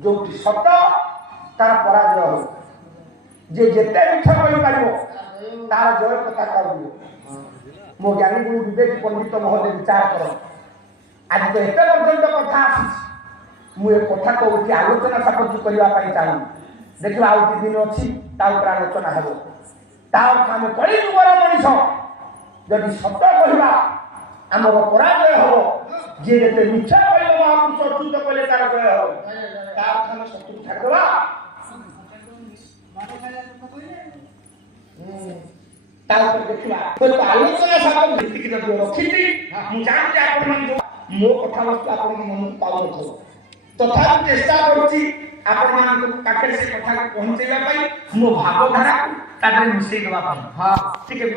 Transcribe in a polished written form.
जो सत तार पराजय हो जे जेते मिठा कर तार जय पताका उड़े मो ज्ञानी गुरु विवेक पंडित महोदय विचार कर आज तो एत पर्यंत कथा आसी मुझे कथा को आलोचना सापक्ष करने चाहूँ देखिए आउ कि दिन अच्छी आलोचना हे आम कली जुगर मनीष जदि सत कहवा आमर पराजय हम जी जे मिछा कह महापुरुष अच्युत कले तार जय हम शत्रु छाड़देवा देखा आलोचना सापक्ष रखी जानते आप मो कथावस्तु आप मन पाऊन तथा चेष्टा करुच्ची पाखे से कथा पहुंचेगा मो भावधारा मिसेई देवा ठीक है।